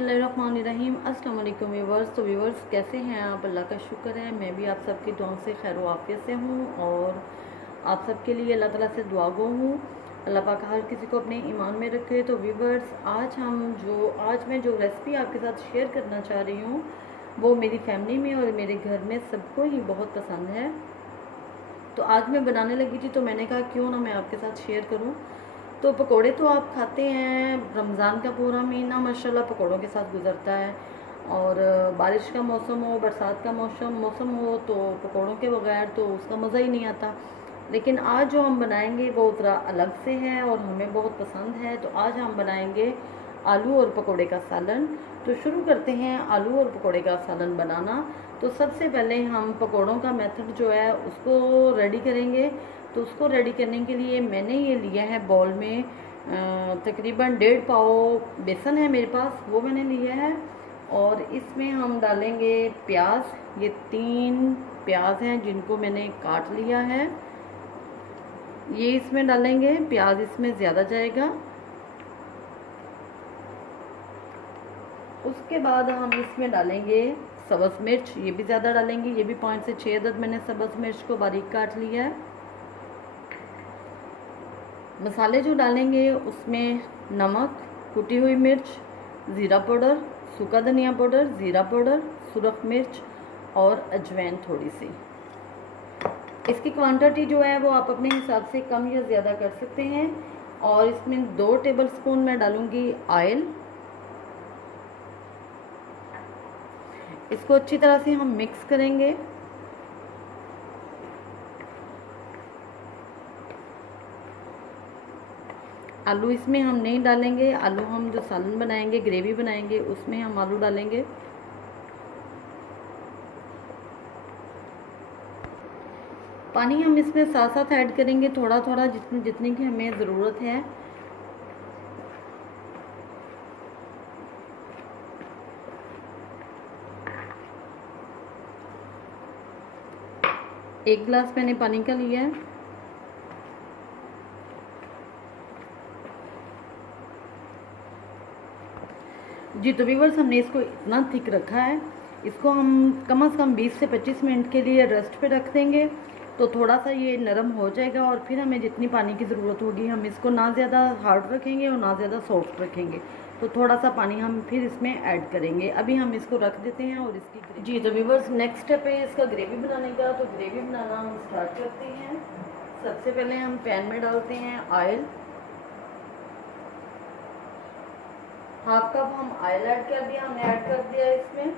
बिस्मिल्लाहिर्रहमानिर्रहीम। अस्सलाम वालेकुम व्यूअर्स। तो व्यूअर्स कैसे हैं आप? अल्लाह का शुक्र है, मैं भी आप सबकी दुआओं से खैर वाफियत से हूँ और आप सबके लिए अल्लाह ताला से दुआ गो हूँ। अल्लाह पाक हर किसी को अपने ईमान में रखे। तो व्यूअर्स आज मैं जो रेसिपी आपके साथ शेयर करना चाह रही हूँ वो मेरी फैमिली में और मेरे घर में सबको ही बहुत पसंद है। तो आज मैं बनाने लगी थी तो मैंने कहा क्यों ना मैं आपके साथ शेयर करूँ। तो पकोड़े तो आप खाते हैं, रमज़ान का पूरा महीना माशाल्लाह पकोड़ों के साथ गुजरता है और बारिश का मौसम हो, बरसात का मौसम हो तो पकोड़ों के बगैर तो उसका मज़ा ही नहीं आता। लेकिन आज जो हम बनाएंगे वो ज़रा अलग से है और हमें बहुत पसंद है। तो आज हम बनाएंगे आलू और पकोड़े का सालन। तो शुरू करते हैं आलू और पकोड़े का सालन बनाना। तो सबसे पहले हम पकोड़ों का मेथड जो है उसको रेडी करेंगे। तो उसको रेडी करने के लिए मैंने ये लिया है बाउल में तकरीबन 1.5 पाव बेसन है मेरे पास, वो मैंने लिया है। और इसमें हम डालेंगे प्याज। ये 3 प्याज हैं जिनको मैंने काट लिया है, ये इसमें डालेंगे। प्याज इसमें ज़्यादा जाएगा। उसके बाद हम इसमें डालेंगे सब्ज़ मिर्च, ये भी ज़्यादा डालेंगे। ये भी 5 से 6 अदद मैंने सब्ज़ मिर्च को बारीक काट लिया है। मसाले जो डालेंगे उसमें नमक, कुटी हुई मिर्च, ज़ीरा पाउडर, सूखा धनिया पाउडर, ज़ीरा पाउडर, सुरख मिर्च और अजवाइन थोड़ी सी। इसकी क्वांटिटी जो है वो आप अपने हिसाब से कम या ज़्यादा कर सकते हैं। और इसमें 2 टेबलस्पून मैं डालूँगी ऑयल। इसको अच्छी तरह से हम मिक्स करेंगे। आलू इसमें हम नहीं डालेंगे, आलू हम जो सालन बनाएंगे, ग्रेवी बनाएंगे, उसमें हम आलू डालेंगे। पानी हम इसमें साथ साथ ऐड करेंगे, थोड़ा थोड़ा जितनी की हमें ज़रूरत है। एक गिलास मैंने पानी का लिया है। जी तो व्यूअर्स हमने इसको इतना थिक रखा है, इसको हम कम से कम 20 से 25 मिनट के लिए रेस्ट पे रख देंगे। तो थोड़ा सा ये नरम हो जाएगा और फिर हमें जितनी पानी की ज़रूरत होगी हम इसको ना ज़्यादा हार्ड रखेंगे और ना ज़्यादा सॉफ्ट रखेंगे। तो थोड़ा सा पानी हम फिर इसमें ऐड करेंगे। अभी हम इसको रख देते हैं और इसकी जी तो व्यूअर्स नेक्स्ट स्टेप है इसका ग्रेवी बनाने का। तो ग्रेवी बनाना हम स्टार्ट करते हैं। सबसे पहले हम पैन में डालते हैं ऑयल। हाफ कप हम ऑयल ऐड कर दिया, हमने ऐड कर दिया इसमें।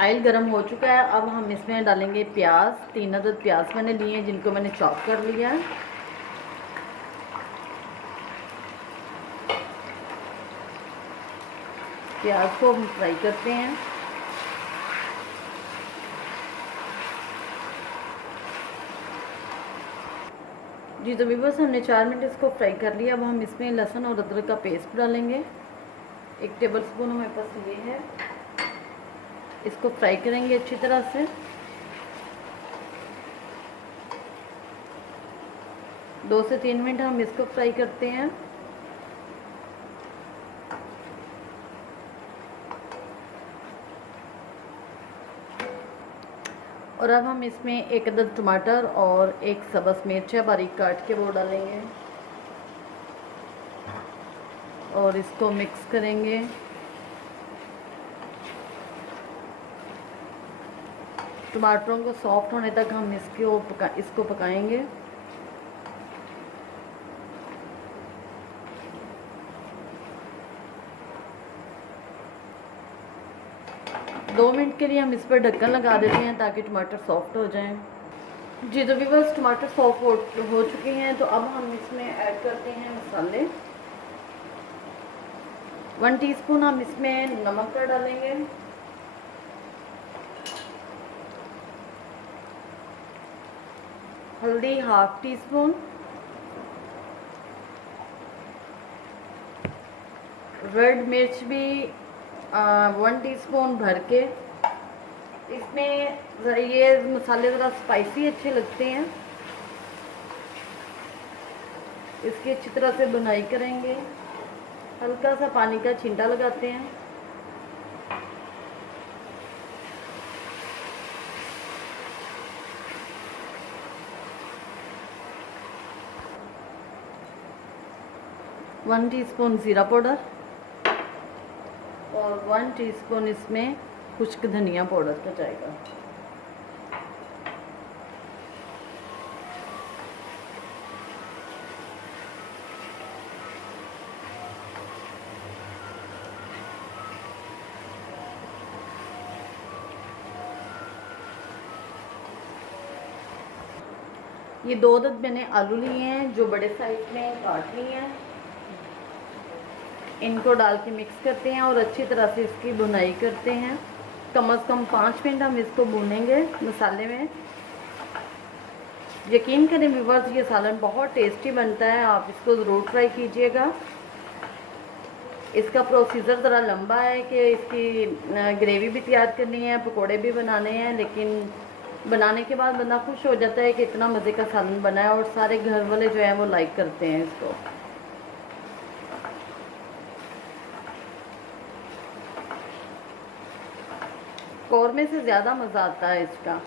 ऑयल गर्म हो चुका है। अब हम इसमें डालेंगे प्याज। 3 अदद प्याज मैंने लिए हैं जिनको मैंने चॉप कर लिया है। प्याज को हम फ्राई करते हैं। जी तो व्यूअर्स हमने 4 मिनट इसको फ्राई कर लिया। अब हम इसमें लहसुन और अदरक का पेस्ट डालेंगे। 1 टेबलस्पून हमारे पास ये है। इसको फ्राई करेंगे अच्छी तरह से। 2 से 3 मिनट हम इसको फ्राई करते हैं। और अब हम इसमें 1 अदद टमाटर और 1 सब्ज़ मिर्च है बारीक काट के वो डालेंगे और इसको मिक्स करेंगे। टमाटरों को सॉफ्ट होने तक हम इसको पकाएंगे। दो मिनट के लिए हम इस पर ढक्कन लगा देते हैं ताकि टमाटर सॉफ्ट हो जाएं। जी तो व्यूअर्स टमाटर सॉफ्ट हो चुके हैं। तो अब हम इसमें ऐड करते हैं मसाले। 1 टीस्पून हम इसमें नमक का डालेंगे। हल्दी 1/2 टीस्पून। रेड मिर्च भी 1 टीस्पून भर के। इसमें ये मसाले ज़रा स्पाइसी अच्छे लगते हैं। इसकी अच्छी तरह से बुनाई करेंगे। हल्का सा पानी का छींटा लगाते हैं। वन टीस्पून ज़ीरा पाउडर और 1 टीस्पून इसमें खुश्क धनिया पाउडर का जाएगा। ये 2 अदद मैंने आलू लिए हैं जो बड़े साइज में काट लिए हैं। इनको डाल के मिक्स करते हैं और अच्छी तरह से इसकी भुनाई करते हैं। कम से कम 5 मिनट हम इसको भूनेंगे मसाले में। यकीन करें व्यूअर्स, ये सालन बहुत टेस्टी बनता है, आप इसको ज़रूर ट्राई कीजिएगा। इसका प्रोसीजर ज़रा लंबा है कि इसकी ग्रेवी भी तैयार करनी है, पकोड़े भी बनाने हैं, लेकिन बनाने के बाद बंदा खुश हो जाता है कि इतना मज़े का सालन बना है और सारे घर वाले जो है वो लाइक करते हैं इसको। कौरमे से ज़्यादा मज़ा आता है इसका।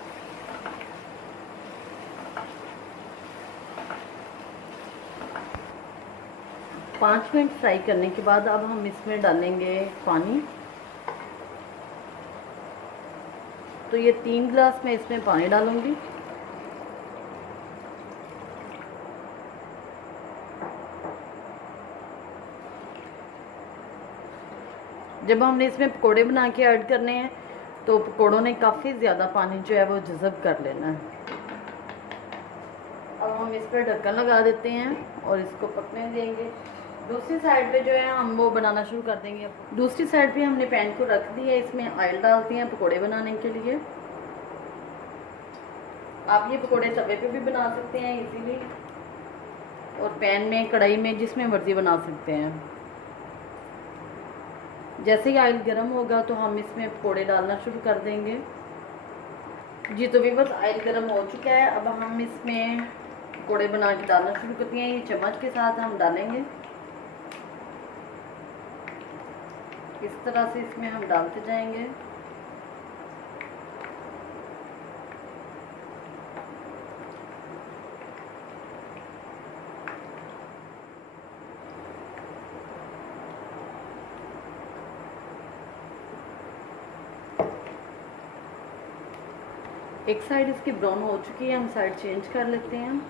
पाँच मिनट फ्राई करने के बाद अब हम इसमें डालेंगे पानी। तो ये 3 गिलास में इसमें पानी डालूंगी। जब हमने इसमें पकोड़े बना के ऐड करने हैं तो पकोड़ों ने काफ़ी ज़्यादा पानी जो है वो जज़ब कर लेना है। अब हम इस पर ढक्कन लगा देते हैं और इसको पकने देंगे। दूसरी साइड पे जो है हम वो बनाना शुरू कर देंगे। दूसरी साइड पे हमने पैन को रख दिया, इसमें ऑयल डालते हैं पकोड़े बनाने के लिए। आप ये पकोड़े तवे पे भी बना सकते हैं इजीली, और पैन में, कढ़ाई में, जिसमें मर्ज़ी बना सकते हैं। जैसे ही ऑयल गर्म होगा तो हम इसमें पकोड़े डालना शुरू कर देंगे। जी तो व्यूअर्स, ऑयल गर्म हो चुका है। अब हम इसमें पकोड़े बना के डालना शुरू करते हैं। ये चम्मच के साथ हम डालेंगे, इस तरह से इसमें हम डालते जाएंगे। एक साइड इसकी ब्राउन हो चुकी है, हम साइड चेंज कर लेते हैं।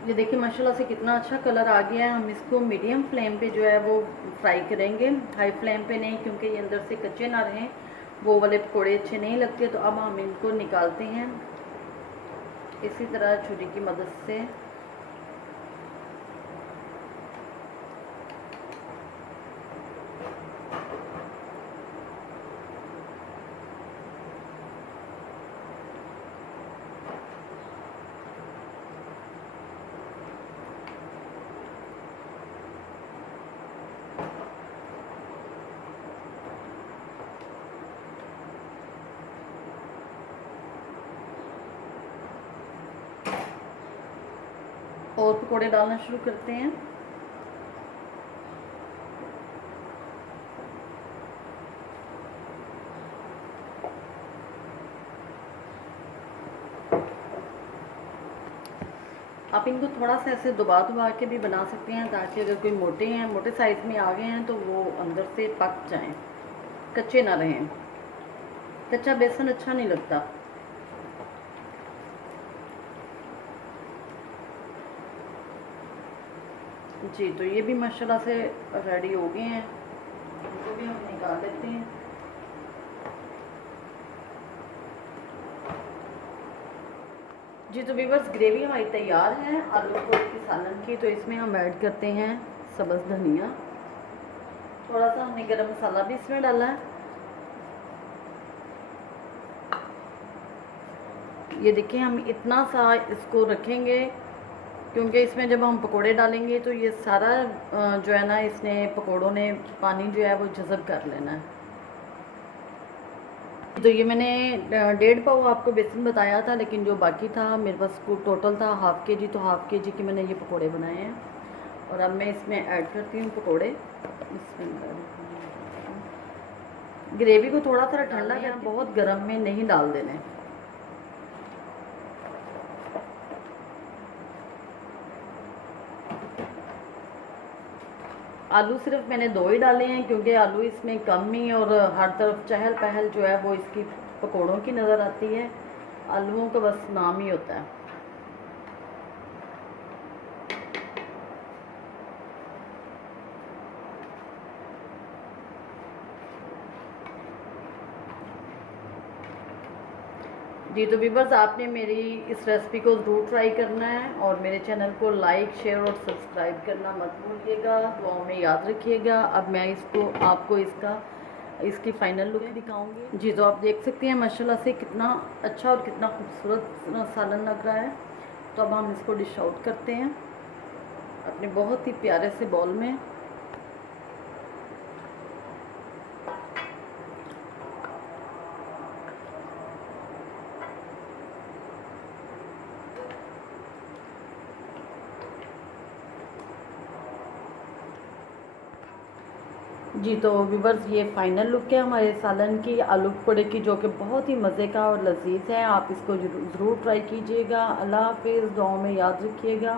ये देखिए माशाल्लाह से कितना अच्छा कलर आ गया है। हम इसको मीडियम फ्लेम पे जो है वो फ्राई करेंगे, हाई फ्लेम पे नहीं, क्योंकि ये अंदर से कच्चे ना रहें, वो वाले पकोड़े अच्छे नहीं लगते। तो अब हम इनको निकालते हैं इसी तरह छुरी की मदद से। और पकोड़े डालना शुरू करते हैं। आप इनको थोड़ा सा ऐसे दबा के भी बना सकते हैं, ताकि अगर कोई मोटे हैं, मोटे साइज़ में आ गए हैं, तो वो अंदर से पक जाएं, कच्चे ना रहें। कच्चा बेसन अच्छा नहीं लगता। जी तो ये भी माशाल्लाह से रेडी हो गए हैं, इनको भी हम निकाल लेते हैं। जी तो व्यूअर्स, ग्रेवी हमारी तैयार है आलू पकोड़े की सालन की। तो इसमें हम ऐड करते हैं सब्ज़ धनिया, थोड़ा सा हमने गरम मसाला भी इसमें डाला है। ये देखिए हम इतना सा इसको रखेंगे क्योंकि इसमें जब हम पकोड़े डालेंगे तो ये सारा जो है ना, इसने पकोड़ों ने पानी जो है वो जज़ब कर लेना है। तो ये मैंने 1.5 पाव आपको बेसन बताया था, लेकिन जो बाकी था मेरे पास टोटल था हाफ़ के जी, तो हाफ़ के जी के मैंने ये पकोड़े बनाए हैं। और अब मैं इसमें ऐड करती हूँ पकोड़े। इसमें ग्रेवी को थोड़ा सा ठंडा करना, बहुत गर्म में नहीं डाल देने। आलू सिर्फ मैंने 2 ही डाले हैं क्योंकि आलू इसमें कम ही और हर तरफ चहल पहल जो है वो इसकी पकोड़ों की नज़र आती है। आलूओं का बस नाम ही होता है। जी तो व्यूअर्स, आपने मेरी इस रेसिपी को ज़रूर ट्राई करना है और मेरे चैनल को लाइक, शेयर और सब्सक्राइब करना मत भूलिएगा। दुआओं में याद रखिएगा। अब मैं इसको आपको इसकी फ़ाइनल लुक दिखाऊंगी। जी तो आप देख सकते हैं माशाल्लाह से कितना अच्छा और कितना खूबसूरत सालन लग रहा है। तो अब हम इसको डिश आउट करते हैं अपने बहुत ही प्यारे से बॉल में। जी तो व्यूअर्स, ये फ़ाइनल लुक है हमारे सालन की, आलू पकौड़े की, जो कि बहुत ही मज़े का और लजीज है। आप इसको ज़रूर ट्राई कीजिएगा। अल्लाह हाफ़िज़। दुआओं में याद रखिएगा।